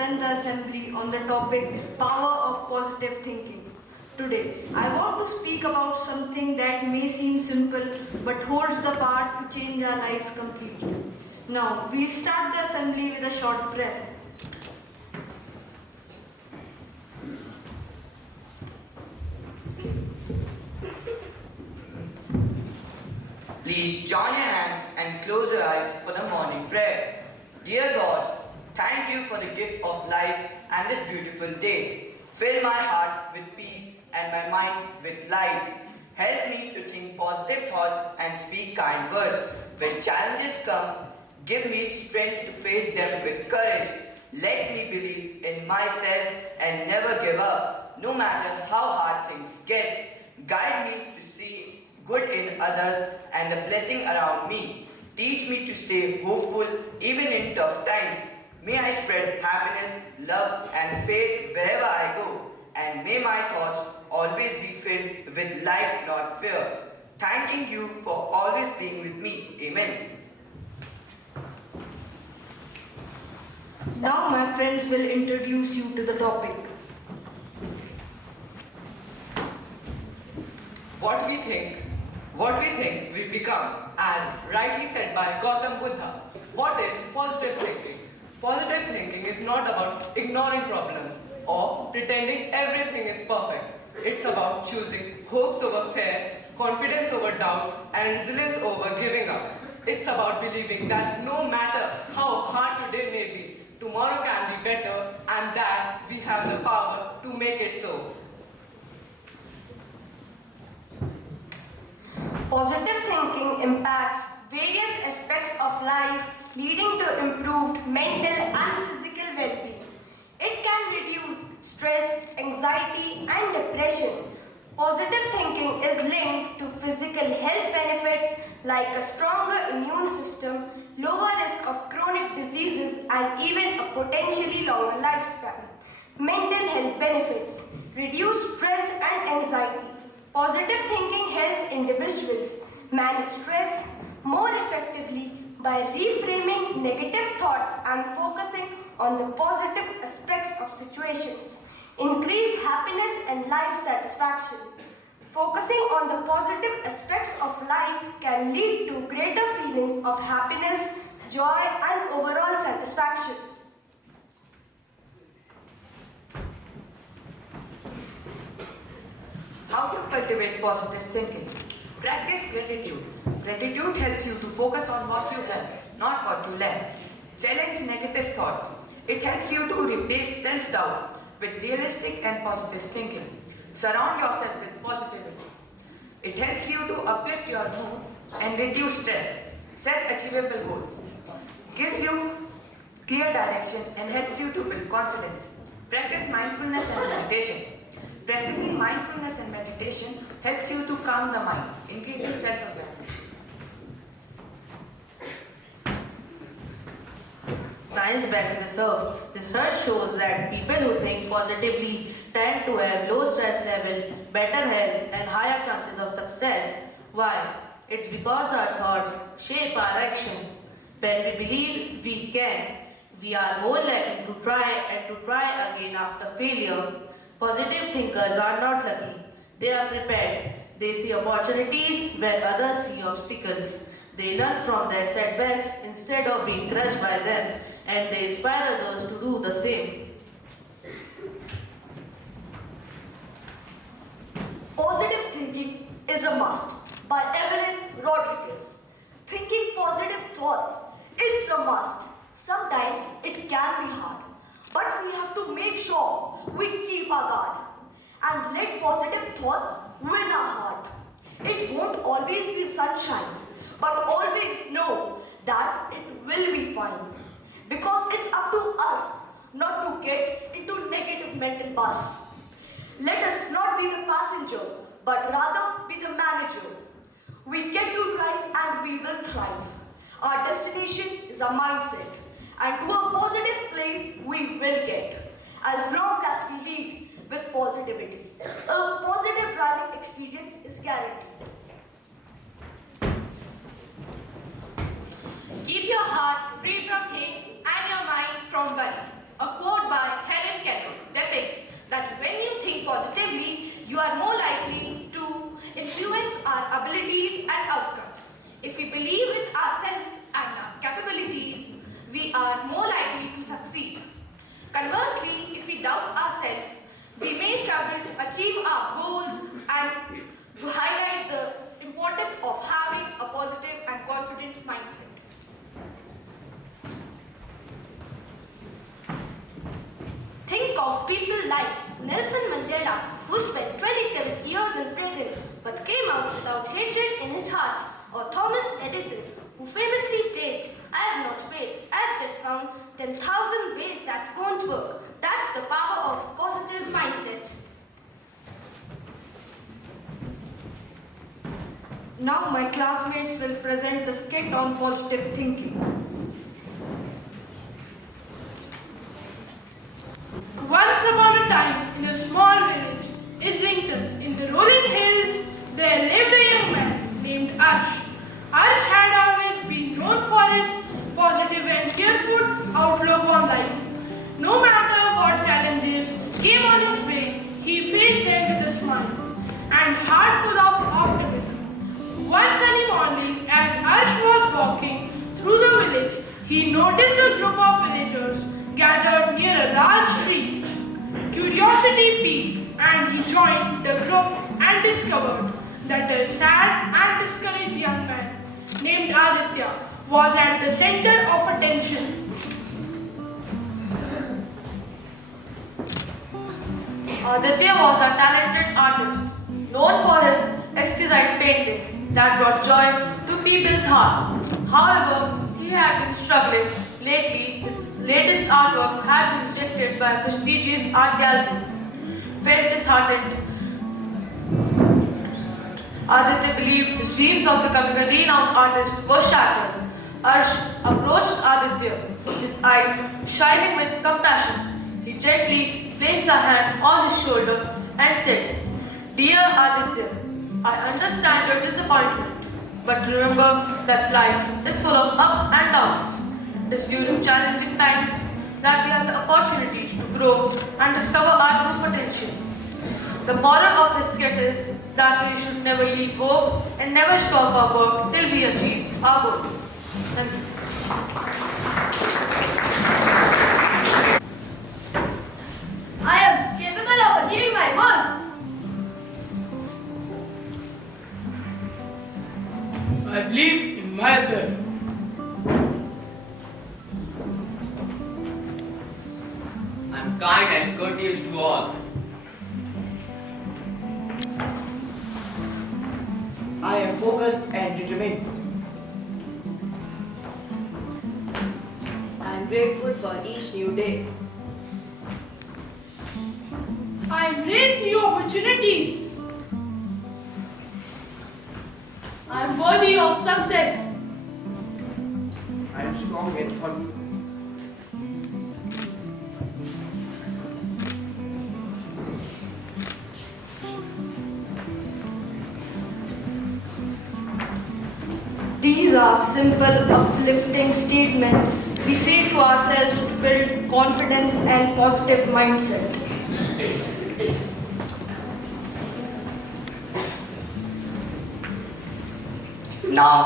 present the assembly on the topic Power of Positive Thinking. Today, I want to speak about something that may seem simple but holds the power to change our lives completely. Now, we'll start the assembly with a short prayer. Please join your hands and close your eyes for the morning prayer. Dear God, thank you for the gift of life and this beautiful day. Fill my heart with peace and my mind with light. Help me to think positive thoughts and speak kind words. When challenges come, give me strength to face them with courage. Let me believe in myself and never give up, no matter how hard things get. Guide me to see good in others and the blessing around me. Teach me to stay hopeful even in tough times. May I spread happiness, love and faith wherever I go. And may my thoughts always be filled with light, not fear. Thanking you for always being with me. Amen. Now, my friends will introduce you to the topic. What we think, we become, as rightly said by Gautam Buddha. What is positive thinking? Positive thinking is not about ignoring problems or pretending everything is perfect. It's about choosing hopes over fear, confidence over doubt, and resilience over giving up. It's about believing that no matter how hard today may be, tomorrow can be better, and that we have the power to make it so. Positive thinking impacts various aspects of life, leading to improved mental and physical well-being. It can reduce stress, anxiety, and depression. Positive thinking is linked to physical health benefits like a stronger immune system, lower risk of chronic diseases, and even a potentially longer lifespan. Mental health benefits: reduce stress and anxiety. Positive thinking helps individuals manage stress more effectively by reframing negative thoughts and focusing on the positive aspects of situations. Increased happiness and life satisfaction. Focusing on the positive aspects of life can lead to greater feelings of happiness, joy, and overall satisfaction. How to cultivate positive thinking? Practice gratitude. Gratitude helps you to focus on what you have, not what you lack. Challenge negative thoughts. It helps you to replace self-doubt with realistic and positive thinking. Surround yourself with positivity. It helps you to uplift your mood and reduce stress. Set achievable goals. Gives you clear direction and helps you to build confidence. Practice mindfulness and meditation. Practicing mindfulness and meditation helps you to calm the mind, increasing self-awareness. Science backs this up. Research shows that people who think positively tend to have low stress level, better health, and higher chances of success. Why? It's because our thoughts shape our action. When we believe we can, we are more likely to try and to try again after failure. Positive thinkers are not lucky. They are prepared. They see opportunities where others see obstacles. They learn from their setbacks instead of being crushed by them, and they inspire others to do the same. Positive thinking is a must by Evelyn Rodriguez. Thinking positive thoughts, it's a must. Sometimes it can be hard, but we have to make sure we keep our guard and let positive thoughts win our heart. It won't always be sunshine, but always know that it will be fine. Because it's up to us not to get into negative mental bus. Let us not be the passenger, but rather be the manager. We get to drive and we will thrive. Our destination is our mindset, and to a positive place we will get, as long as we lead with positivity. A positive driving experience is guaranteed. Keep your heart free from hate and your mind from worry. A quote by are more likely to succeed. Conversely, if we doubt ourselves, we may struggle to achieve our goals and to highlight the importance of having a positive and confident mindset. Think of people like Nelson Mandela, who spent 27 years in prison but came out without hatred in his heart, or Thomas Edison, who famously stated, "I have not failed, I have just found 10,000 ways that won't work." That's the power of positive mindset. Now my classmates will present the skit on positive thinking. Once upon a time, in a small village, Islington, in the rolling hills, there lived a young man named Arsh. Arsh had always been known for his positive and cheerful outlook on life. No matter what challenges came on his way, he faced them with a smile and heart full of optimism. One sunny morning, as Arsh was walking through the village, he noticed a group of villagers gathered near a large tree. Curiosity piqued, and he joined the group and discovered that a sad and discouraged young man named Aditya was at the center of attention. Aditya was a talented artist, known for his exquisite paintings that brought joy to people's heart. However, he had been struggling. Lately, his latest artwork had been rejected by a prestigious art gallery. Felt disheartened, Aditya believed his dreams of becoming a renowned artist were shattered. Arsh approached Aditya, his eyes shining with compassion. He gently placed a hand on his shoulder and said, "Dear Aditya, I understand your disappointment, but remember that life is full of ups and downs. It is during challenging times that we have the opportunity to grow and discover our true potential. The moral of this skit is that we should never leave hope and never stop our work till we achieve our goal." Thank you. I am capable of achieving my goal. I believe in myself. I'm kind and courteous to all. I am focused and determined. I am grateful for each new day. I embrace new opportunities. I am worthy of success. I am strong and thoughtful. These are simple, uplifting statements we say to ourselves to build confidence and positive mindset. Now,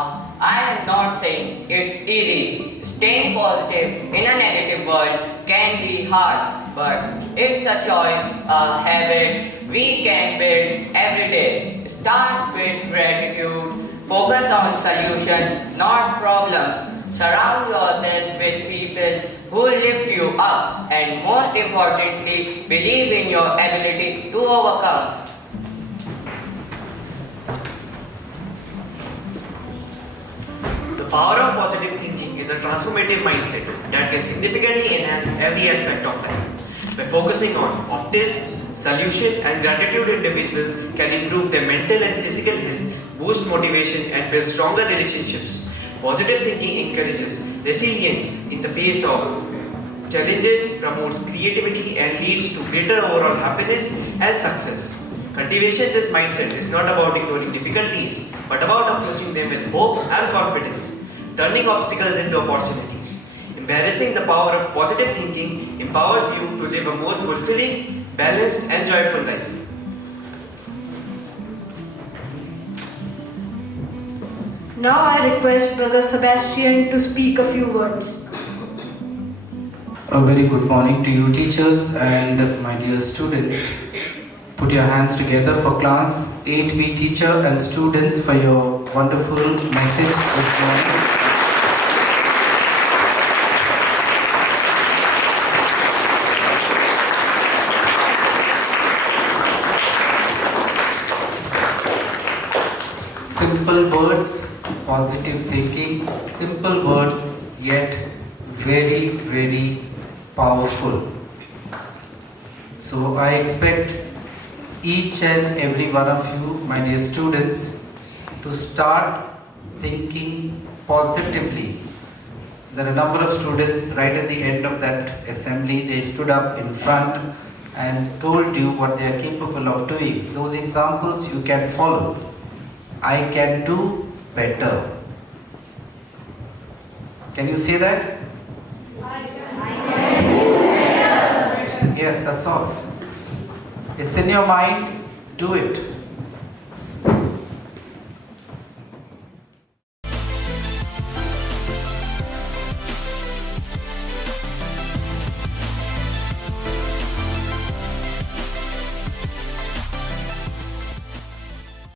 I am not saying it's easy. Staying positive in a negative world can be hard, but it's a choice, a habit we can build every day. Start with gratitude. Focus on solutions, not problems. Surround yourselves with people who lift you up, and most importantly, believe in your ability to overcome. The power of positive thinking is a transformative mindset that can significantly enhance every aspect of life. By focusing on optimism, solution, and gratitude, individuals can improve their mental and physical health, boost motivation, and build stronger relationships. Positive thinking encourages resilience in the face of challenges, promotes creativity, and leads to greater overall happiness and success. Cultivation this mindset is not about ignoring difficulties, but about approaching them with hope and confidence, turning obstacles into opportunities. Embracing the power of positive thinking empowers you to live a more fulfilling, balanced, and joyful life. Now I request Brother Sebastian to speak a few words. A very good morning to you teachers and my dear students. Put your hands together for class 8B teacher and students for your wonderful message this morning. Simple words, positive thinking, simple words yet very, very powerful. So I expect each and every one of you, my dear students, to start thinking positively. There are a number of students right at the end of that assembly, they stood up in front and told you what they are capable of doing. Those examples you can follow. I can do better. Can you say that? Yes, that's all. It's in your mind, do it.